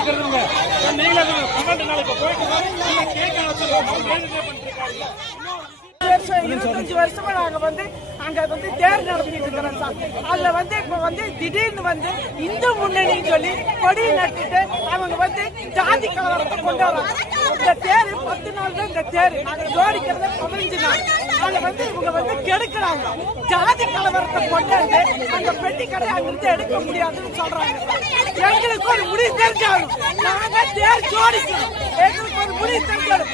இருக்கிறதுங்க நீங்களே பன்னெண்டு இருபத்தஞ்சு வருஷமா நாங்க வந்து அங்க வந்து தேர் நடத்திட்டு இருக்கிறோம் சார். அதுல வந்து இப்ப வந்து திடீர்னு வந்து இந்து முன்னணின்னு சொல்லி கொடி நட்டுட்டு அவங்க வந்து ஜாதி கலவரத்தை கொண்டு வராங்க இந்த தேர் பத்து நாள் தான் இந்த தேர். நாங்க ஜோடிக்கிறது பதினஞ்சு நாள். இருக்கிறாங்க. ஜாதி கலவரத்தை கொண்டாந்து அந்த பெட்டி கடையை அங்கிருந்து எடுக்க முடியாதுன்னு சொல்றாங்க. எங்களுக்கு ஒரு முடிவு தெரிஞ்சாலும் நாங்க தேர் ஜோடிக்கிறோம். எங்களுக்கு ஒரு முடிவு தெரிஞ்சாலும்